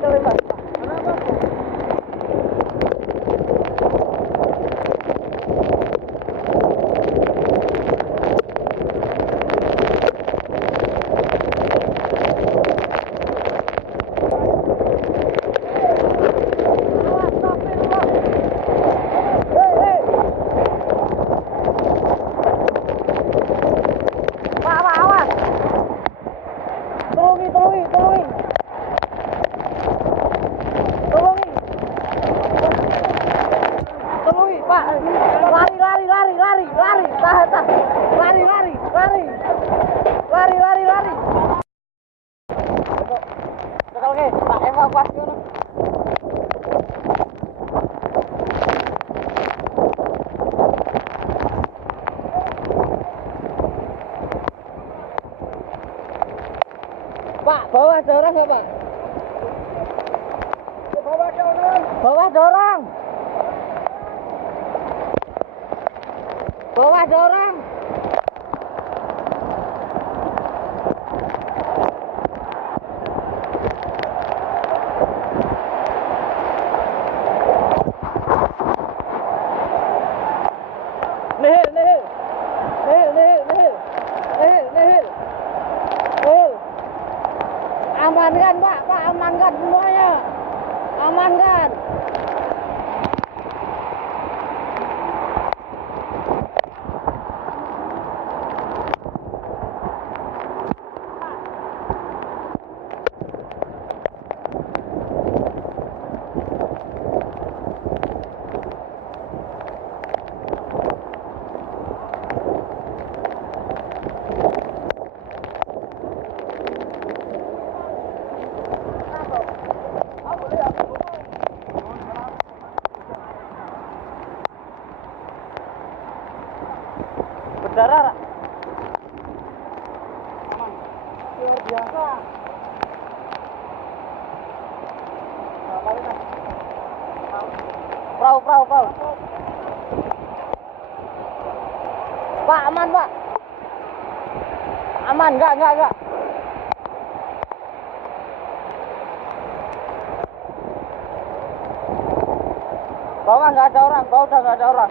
terlibat. Lari. Oke, tak evakuasi ngono. Pak, bawah dorong nggak, Pak? Bawah dorong. Bawah dorong. Bawah dorong. Nihil. Amankan, Pak, amankan semuanya. Amankan. Berdarah. Aman. Luar biasa. Perahu. Pak, aman, Pak. Aman, enggak. Bawah nggak ada orang, bawah udah nggak ada orang.